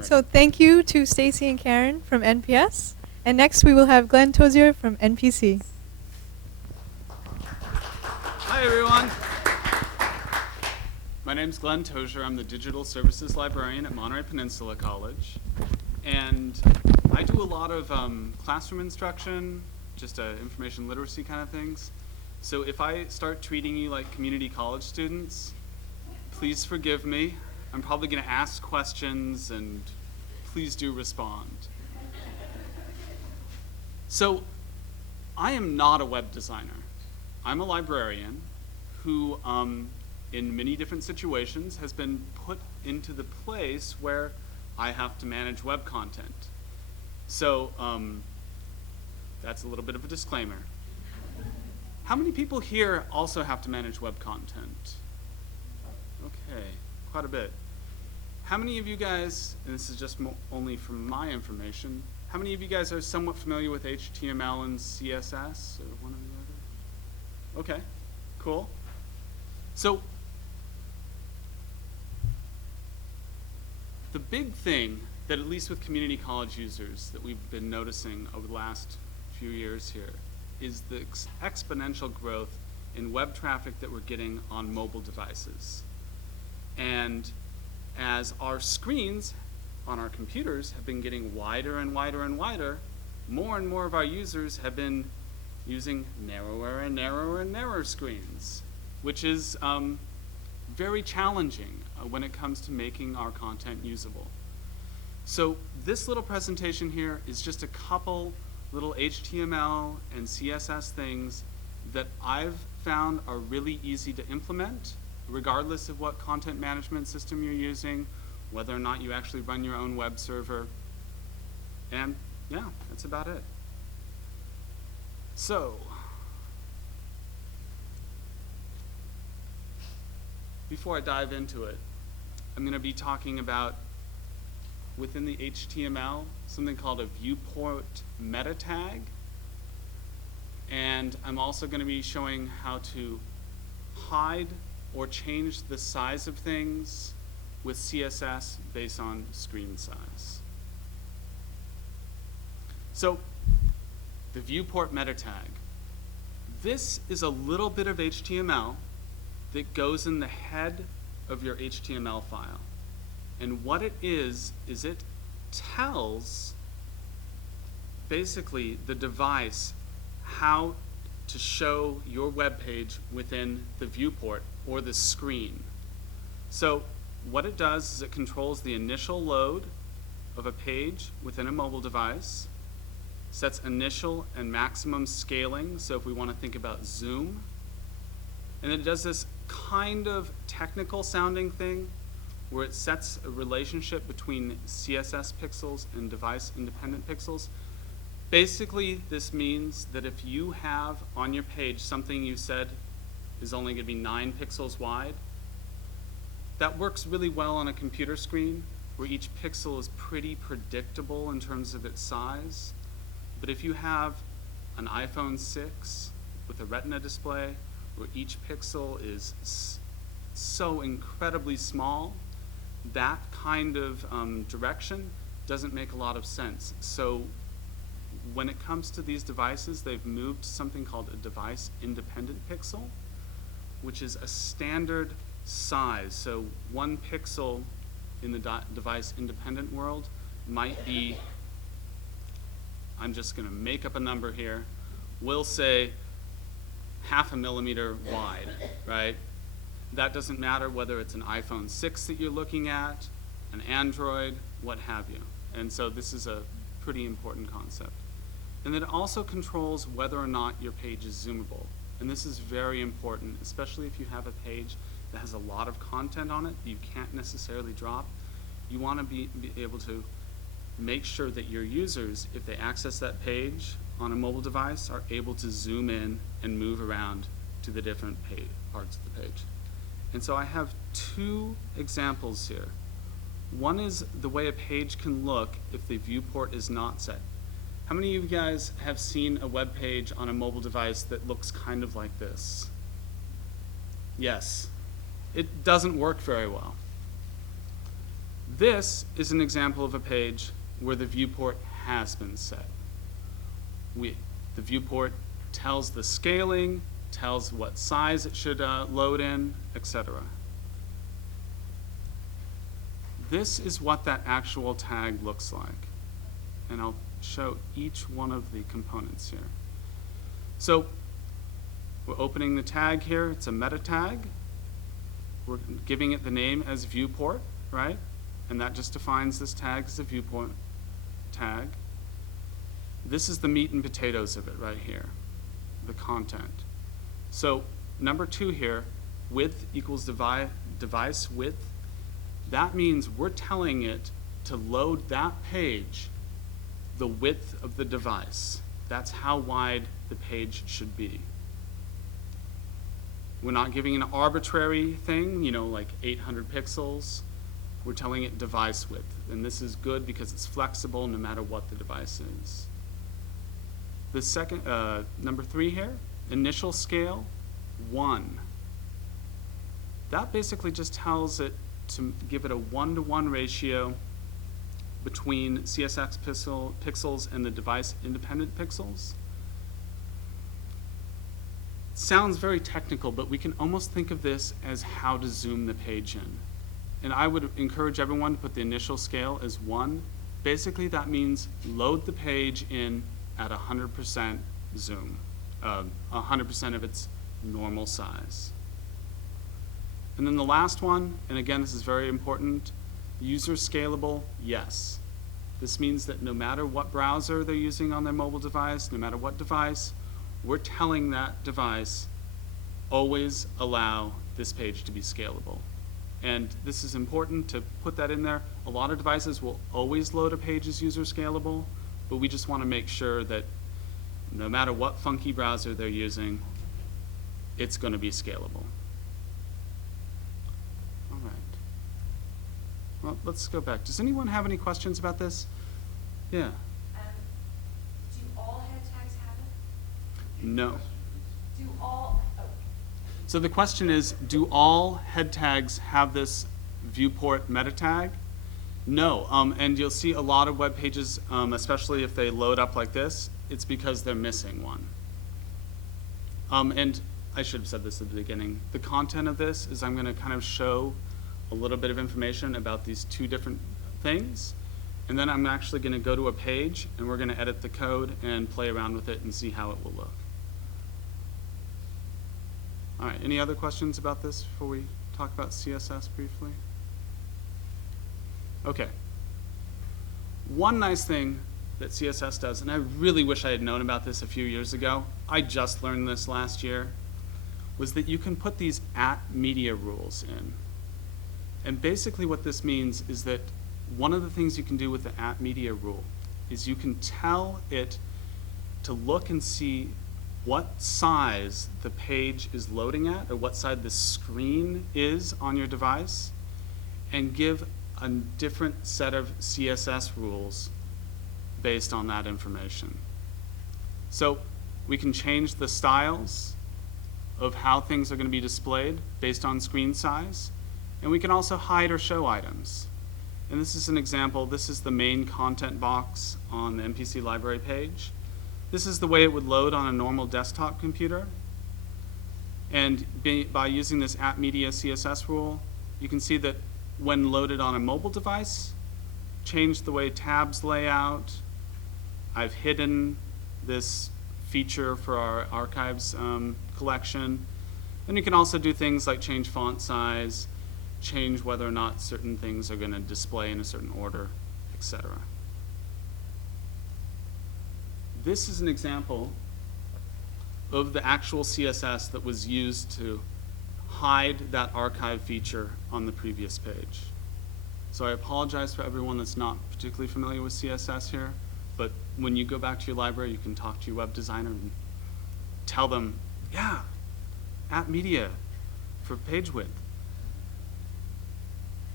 Marina. So thank you to Stacy and Karen from NPS. And next we will have Glenn Tozier from NPC. Hi, everyone. My name's Glenn Tozier. I'm the Digital Services Librarian at Monterey Peninsula College. And I do a lot of classroom instruction, just information literacy kind of things. So if I start treating you like community college students, please forgive me. I'm probably going to ask questions, and please do respond. So I am not a web designer. I'm a librarian who, in many different situations, has been put into the place where I have to manage web content. So that's a little bit of a disclaimer. How many people here also have to manage web content? Okay, quite a bit. How many of you guys, and this is just only from my information, how many of you guys are somewhat familiar with HTML and CSS, or one or the other? Okay, cool. So the big thing that, at least with community college users, that we've been noticing over the last few years here is the exponential growth in web traffic that we're getting on mobile devices. And as our screens on our computers have been getting wider and wider and wider, more and more of our users have been using narrower and narrower and narrower screens, which is very challenging when it comes to making our content usable. So this little presentation here is just a couple little HTML and CSS things that I've found are really easy to implement, regardless of what content management system you're using, whether or not you actually run your own web server. And yeah, that's about it. So, before I dive into it, I'm going to be talking about, within the HTML, something called a Viewport Meta Tag. And I'm also going to be showing how to hide or change the size of things with CSS based on screen size. So, the Viewport Meta Tag. This is a little bit of HTML that goes in the head of your HTML file. And what it is it tells basically the device how to show your web page within the viewport or the screen. So what it does is it controls the initial load of a page within a mobile device, sets initial and maximum scaling, so if we want to think about zoom, and it does this kind of technical sounding thing where it sets a relationship between CSS pixels and device independent pixels. Basically, this means that if you have on your page something you said is only going to be 9 pixels wide, that works really well on a computer screen where each pixel is pretty predictable in terms of its size. But if you have an iPhone 6 with a Retina display where each pixel is so incredibly small, that kind of direction doesn't make a lot of sense. So when it comes to these devices, they've moved to something called a device independent pixel, which is a standard size. So 1 pixel in the device independent world might be, I'm just going to make up a number here, we'll say 0.5 millimeter wide, right? That doesn't matter whether it's an iPhone 6 that you're looking at, an Android, what have you. And so this is a pretty important concept. And then it also controls whether or not your page is zoomable. And this is very important, especially if you have a page that has a lot of content on it that you can't necessarily drop. You want to be able to make sure that your users, if they access that page on a mobile device, are able to zoom in and move around to the different parts of the page. And so I have 2 examples here. One is the way a page can look if the viewport is not set. How many of you guys have seen a web page on a mobile device that looks kind of like this? Yes. It doesn't work very well. This is an example of a page where the viewport has been set. The viewport tells the scaling, tells what size it should load in, etc. This is what that actual tag looks like. And I'll show each one of the components here. So we're opening the tag here. It's a meta tag. We're giving it the name as viewport, right? And that just defines this tag as a viewport tag. This is the meat and potatoes of it right here, the content. So number 2 here, width equals device width. That means we're telling it to load that page the width of the device. That's how wide the page should be. We're not giving an arbitrary thing, like 800 pixels. We're telling it device width. And this is good because it's flexible no matter what the device is. The second, number 3 here, initial scale, 1. That basically just tells it to give it a 1-to-1 ratio between CSX pixels and the device independent pixels. Sounds very technical, but we can almost think of this as how to zoom the page in. And I would encourage everyone to put the initial scale as 1. Basically, that means load the page in at 100% zoom, 100% of its normal size. And then the last one, and again, this is very important, user scalable, yes. This means that no matter what browser they're using on their mobile device, no matter what device, we're telling that device, always allow this page to be scalable. And this is important to put that in there. A lot of devices will always load a page as user scalable, but we just want to make sure that no matter what funky browser they're using, it's going to be scalable. All right. Well, let's go back. Does anyone have any questions about this? Yeah. Do all head tags have it? No. Do all? Oh. So the question is, do all head tags have this viewport meta tag? No, and you'll see a lot of web pages, especially if they load up like this, it's because they're missing one. And I should have said this at the beginning. The content of this is I'm going to kind of show a little bit of information about these 2 different things, and then I'm actually going to go to a page, and we're going to edit the code and play around with it and see how it will look. All right, any other questions about this before we talk about CSS briefly? Okay. One nice thing that CSS does, and I really wish I had known about this a few years ago, I just learned this last year, was that you can put these @media rules in. And basically what this means is that one of the things you can do with the @media rule is you can tell it to look and see what size the page is loading at, or what side the screen is on your device, and give a different set of CSS rules based on that information. So we can change the styles of how things are going to be displayed based on screen size, and we can also hide or show items. And this is an example. This is the main content box on the MPC library page. This is the way it would load on a normal desktop computer. And by using this @media CSS rule, you can see that when loaded on a mobile device, change the way tabs lay out. I've hidden this feature for our archives collection. And you can also do things like change font size, change whether or not certain things are going to display in a certain order, etc. This is an example of the actual CSS that was used to hide that archive feature on the previous page. So I apologize for everyone that's not particularly familiar with CSS here, but when you go back to your library, you can talk to your web designer and tell them, yeah, @media for page width.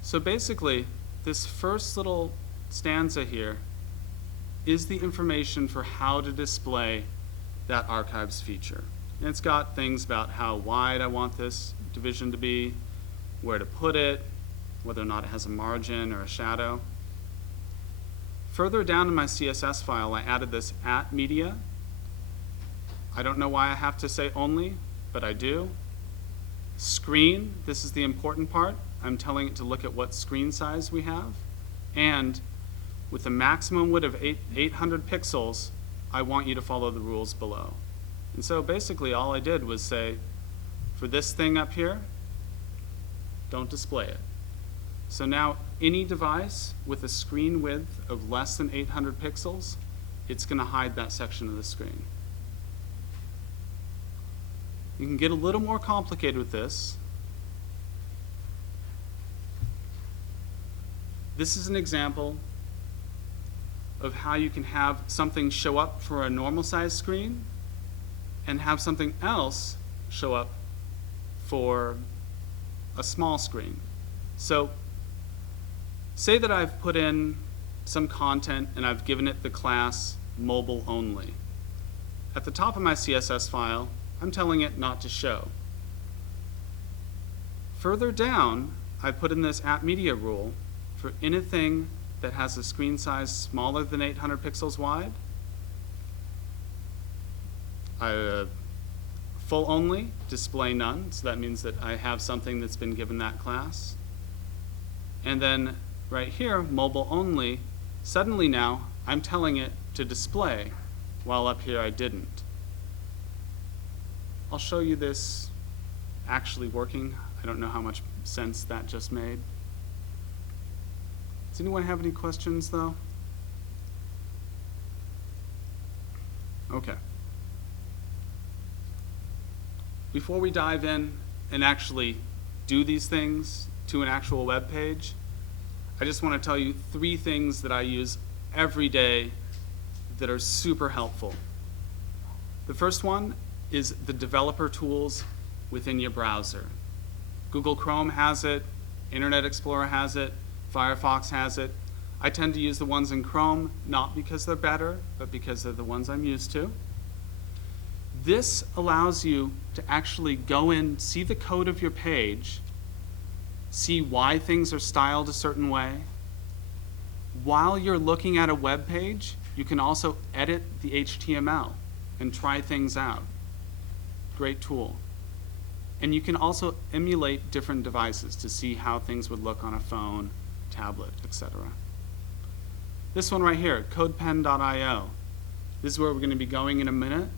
So basically, this first little stanza here is the information for how to display that archives feature. And it's got things about how wide I want this division to be, where to put it, whether or not it has a margin or a shadow. Further down in my CSS file, I added this @media. I don't know why I have to say only, but I do. Screen, this is the important part. I'm telling it to look at what screen size we have. And with a maximum width of 800 pixels, I want you to follow the rules below. And so basically all I did was say, for this thing up here, don't display it. So now any device with a screen width of less than 800 pixels, it's going to hide that section of the screen. You can get a little more complicated with this. This is an example of how you can have something show up for a normal size screen and have something else show up for a small screen. So say that I've put in some content and I've given it the class mobile only. At the top of my CSS file, I'm telling it not to show. Further down, I put in this @media rule for anything that has a screen size smaller than 800 pixels wide. Full only, display none, so that means that I have something that's been given that class. And then right here, mobile only, suddenly now I'm telling it to display, while up here I didn't. I'll show you this actually working. I don't know how much sense that just made. Does anyone have any questions though? Okay. Before we dive in and actually do these things to an actual web page, I just want to tell you 3 things that I use every day that are super helpful. The first one is the developer tools within your browser. Google Chrome has it, Internet Explorer has it, Firefox has it. I tend to use the ones in Chrome, not because they're better, but because they're the ones I'm used to. This allows you to actually go in, see the code of your page, see why things are styled a certain way. While you're looking at a web page, you can also edit the HTML and try things out. Great tool. And you can also emulate different devices to see how things would look on a phone, tablet, etc. This one right here, codepen.io. This is where we're going to be going in a minute.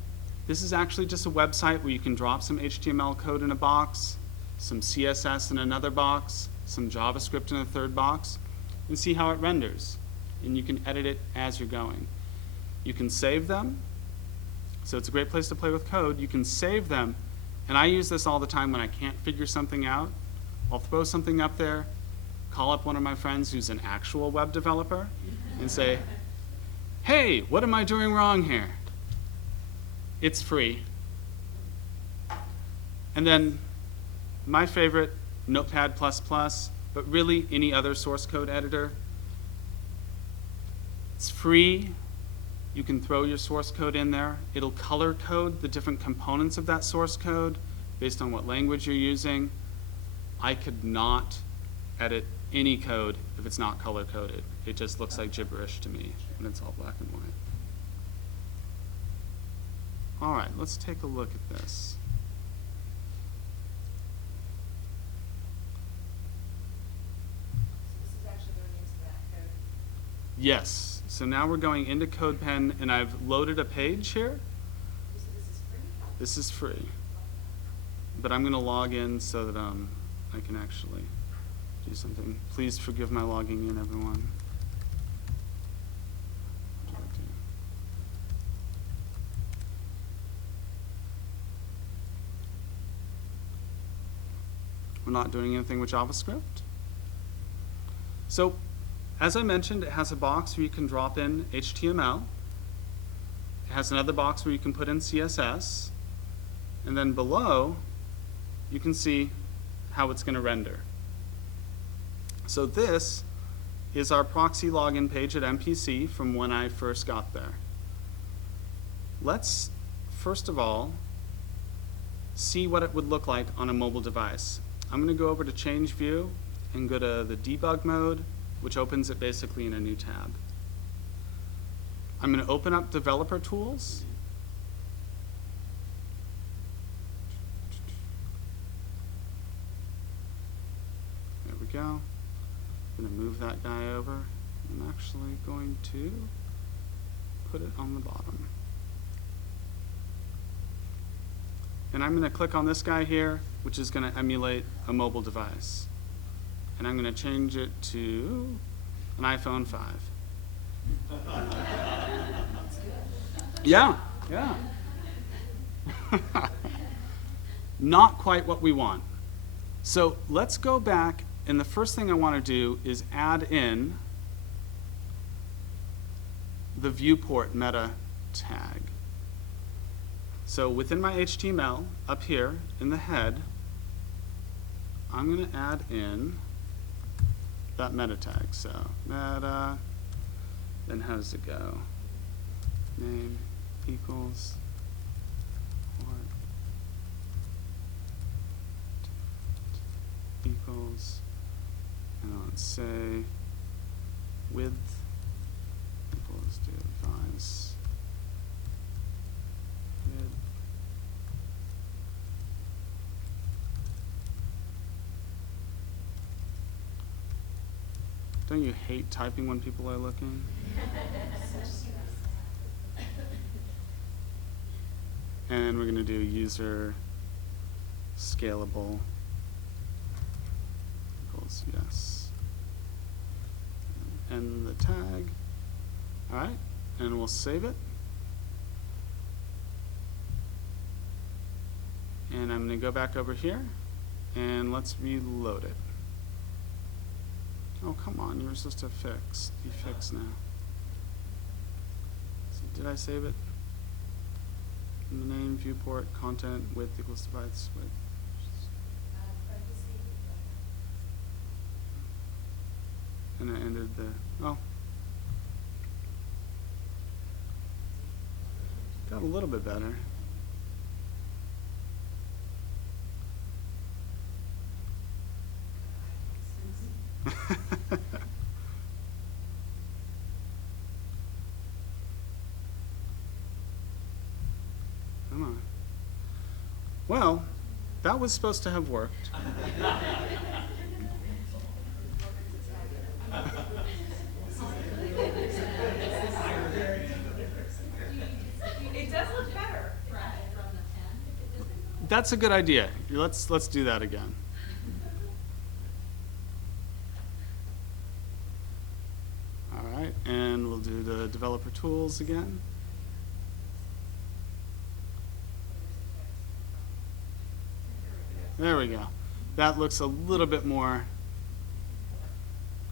This is actually just a website where you can drop some HTML code in a box, some CSS in another box, some JavaScript in a third box, and see how it renders. And you can edit it as you're going. You can save them. So it's a great place to play with code. You can save them. And I use this all the time when I can't figure something out. I'll throw something up there, call up one of my friends who's an actual web developer, and say, hey, what am I doing wrong here? It's free. And then my favorite, Notepad++, but really any other source code editor. It's free. You can throw your source code in there. It'll color code the different components of that source code based on what language you're using. I could not edit any code if it's not color coded. It just looks like gibberish to me when it's all black and white. All right, let's take a look at this. So this is actually going into that code. Yes. So now we're going into CodePen, and I've loaded a page here. You said this is free? This is free. But I'm going to log in so that I can actually do something. Please forgive my logging in, everyone. What do I do? We're not doing anything with JavaScript. So, as I mentioned, it has a box where you can drop in HTML. It has another box where you can put in CSS. And then below, you can see how it's going to render. So this is our proxy login page at MPC from when I first got there. Let's, first of all, see what it would look like on a mobile device. I'm going to go over to Change View, and go to the debug mode, which opens it basically in a new tab. I'm going to open up developer tools. There we go. I'm going to move that guy over. I'm actually going to put it on the bottom. And I'm going to click on this guy here, which is going to emulate a mobile device. And I'm going to change it to an iPhone 5. Yeah, yeah. Not quite what we want. So let's go back, and the first thing I want to do is add in the Viewport Meta Tag. So within my HTML, up here in the head, I'm going to add in that meta tag. So meta, then how does it go? Name equals port equals, and let's say width equals device width. Don't you hate typing when people are looking? And we're going to do user scalable equals yes. And the tag. All right, and we'll save it. And I'm going to go back over here, and let's reload it. Oh, come on, you were supposed to fix. You fix now. So did I save it? In the name, viewport, content, width equals device width. And I entered the, oh. Got a little bit better. Come on. Well, that was supposed to have worked. It does look better. That's a good idea. Let's do that again. All right, and we'll do the developer tools again. There we go. That looks a little bit more,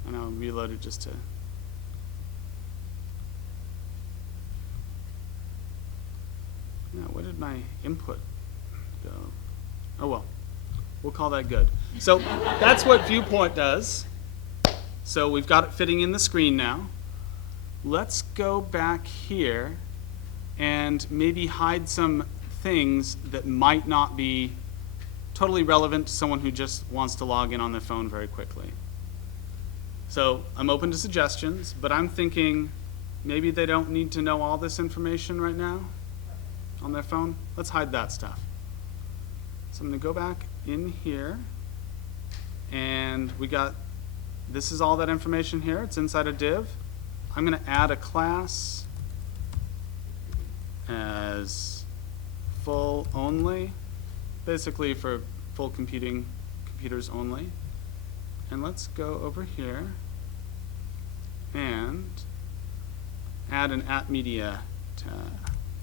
and I'll reload it just to. Now, where did my input go? Oh well, we'll call that good. So that's what Viewport does. So we've got it fitting in the screen now. Let's go back here and maybe hide some things that might not be totally relevant to someone who just wants to log in on their phone very quickly. So I'm open to suggestions, but I'm thinking maybe they don't need to know all this information right now on their phone. Let's hide that stuff. So I'm going to go back in here, and we got, this is all that information here. It's inside a div. I'm going to add a class as full only, basically for full computers only. And let's go over here and add an @media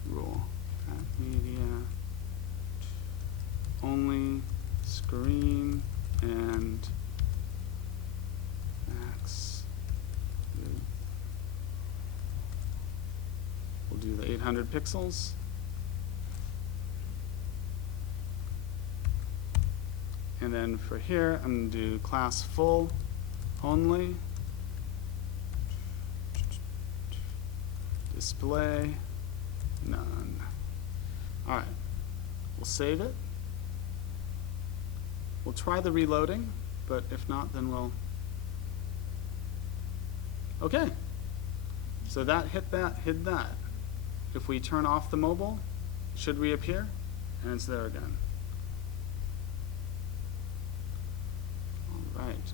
rule. @media only screen and max. We'll do the 800 pixels. And then for here, I'm going to do class full only. Display none. All right, we'll save it. We'll try the reloading, but if not, then we'll. Okay. So that hid that. If we turn off the mobile, it should reappear, and it's there again. All right.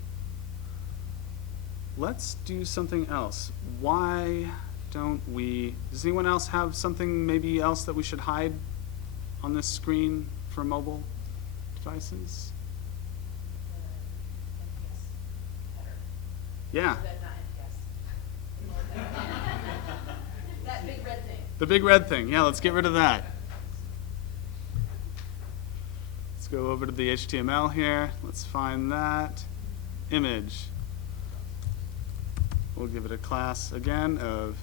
Let's do something else. Why don't we, does anyone else have something maybe else that we should hide on this screen for mobile devices? NPS header. Yeah. Not NPS. That big red thing. The big red thing. Yeah, let's get rid of that. Let's go over to the HTML here. Let's find that image. We'll give it a class again of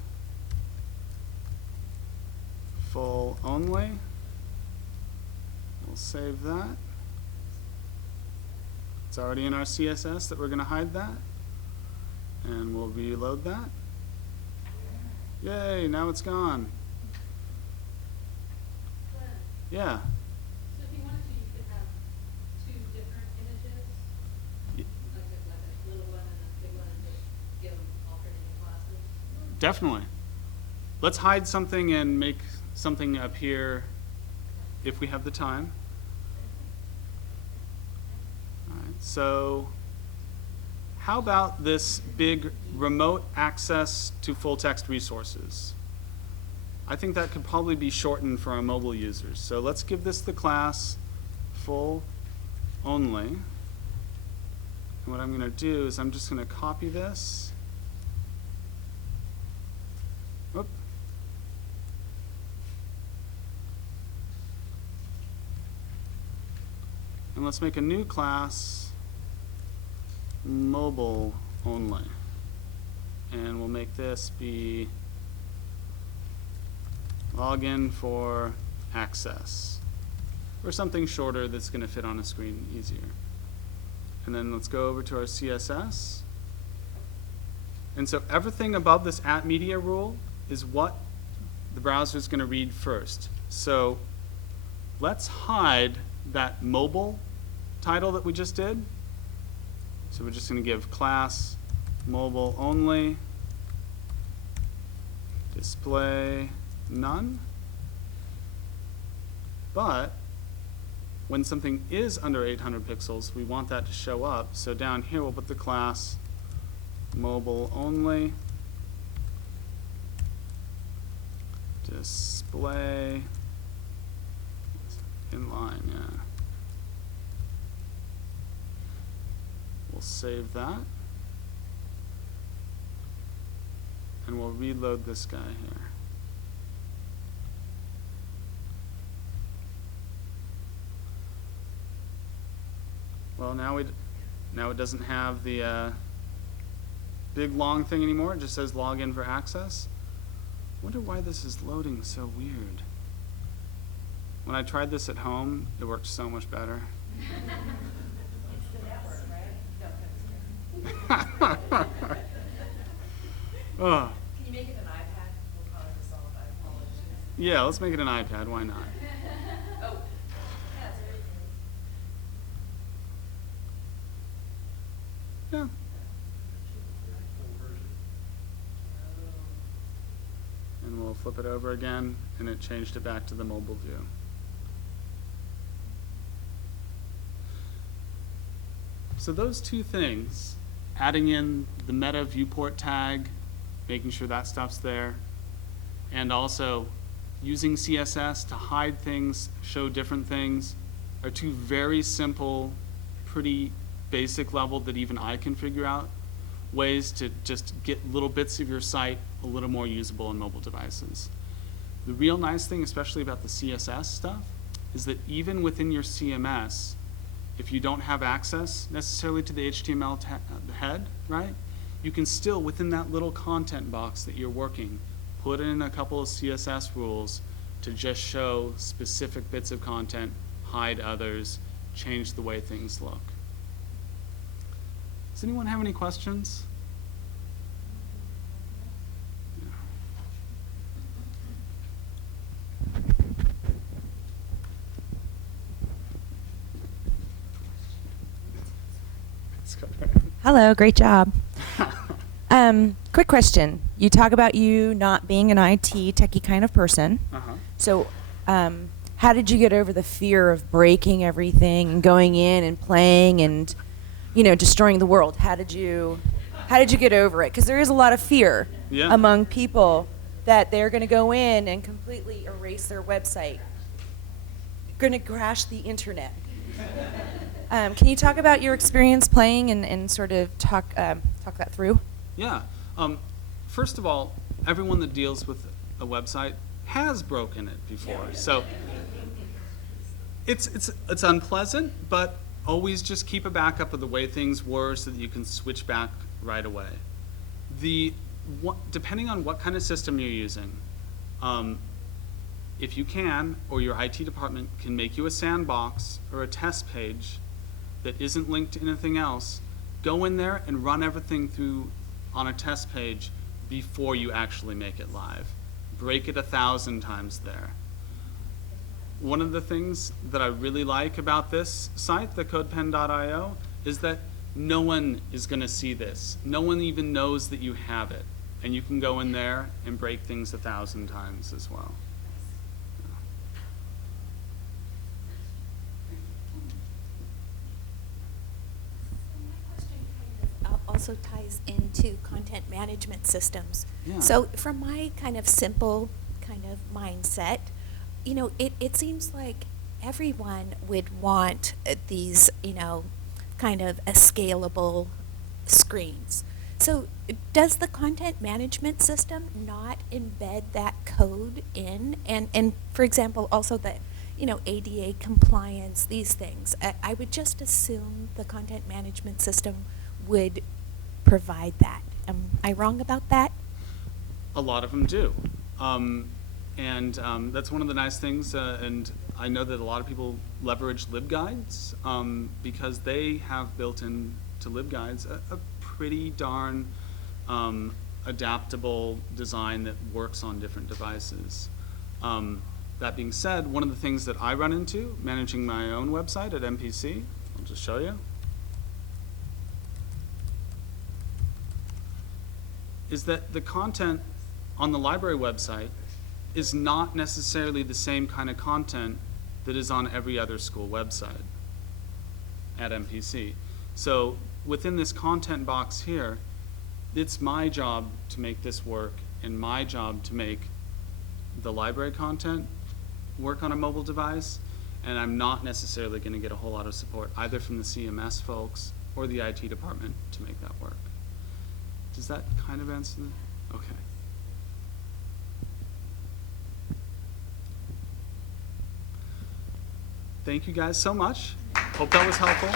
full only. We'll save that. It's already in our CSS that we're going to hide that. And we'll reload that. Yay, now it's gone. Glenn, Yeah. so if you wanted to, you could have two different images, Y- like a little one and a big one, and just give them alternating classes. Definitely. Let's hide something and make something appear if we have the time. All right, so how about this big remote access to full text resources? I think that could probably be shortened for our mobile users. So let's give this the class full only. And what I'm going to do is I'm just going to copy this. Whoop. And let's make a new class, mobile only. And we'll make this be login for access, or something shorter that's going to fit on a screen easier. And then let's go over to our CSS. And so everything above this @media rule is what the browser is going to read first. So let's hide that mobile title that we just did. So we're just going to give class mobile only, display none. But when something is under 800 pixels, we want that to show up. So down here we'll put the class mobile only, display inline, yeah. We'll save that. And we'll reload this guy here. Well, now it doesn't have the big long thing anymore. It just says login for access. Wonder why this is loading so weird. When I tried this at home, it worked so much better. It's the network, right? No, I'm just kidding. Oh, Can you make it an iPad? We'll probably resolve that whole issue. yeah, let's make it an iPad. Why not? Oh, yeah, that's very Yeah. And we'll flip it over again, and it changed it back to the mobile view. So those two things, adding in the meta viewport tag, making sure that stuff's there, and also using CSS to hide things, show different things, are two very simple, pretty basic level that even I can figure out ways to just get little bits of your site a little more usable on mobile devices. The real nice thing, especially about the CSS stuff, is that even within your CMS, if you don't have access necessarily to the HTML head, right, you can still, within that little content box that you're working, put in a couple of CSS rules to just show specific bits of content, hide others, change the way things look. Does anyone have any questions? Yeah. Let's go there. Hello, great job. Quick question. You talk about you not being an IT techie kind of person. Uh-huh. So, how did you get over the fear of breaking everything and going in and playing and, destroying the world? How did you get over it? Because there is a lot of fear among people that they're going to go in and completely erase their website, going to crash the internet. Can you talk about your experience playing and sort of talk that through? Yeah. First of all, everyone that deals with a website has broken it before. So it's unpleasant, but always just keep a backup of the way things were so that you can switch back right away. Depending on what kind of system you're using, if you can, or your IT department can make you a sandbox or a test page that isn't linked to anything else, go in there and run everything through on a test page before you actually make it live. Break it 1,000 times there. One of the things that I really like about this site, the codepen.io, is that no one is going to see this. No one even knows that you have it. And you can go in there and break things 1,000 times as well. Also ties into content management systems. Yeah. So from my kind of simple kind of mindset, it seems like everyone would want these, kind of a scalable screens. So does the content management system not embed that code in? And for example, also the, ADA compliance, these things. I would just assume the content management system would provide that. Am I wrong about that? A lot of them do. That's one of the nice things, and I know that a lot of people leverage LibGuides because they have built in to LibGuides a pretty darn adaptable design that works on different devices. That being said, one of the things that I run into managing my own website at MPC, I'll just show you, is that the content on the library website is not necessarily the same kind of content that is on every other school website at MPC. So within this content box here, it's my job to make this work and my job to make the library content work on a mobile device, and I'm not necessarily going to get a whole lot of support either from the CMS folks or the IT department to make that work. Does that kind of answer the? Okay. Thank you guys so much. Hope that was helpful.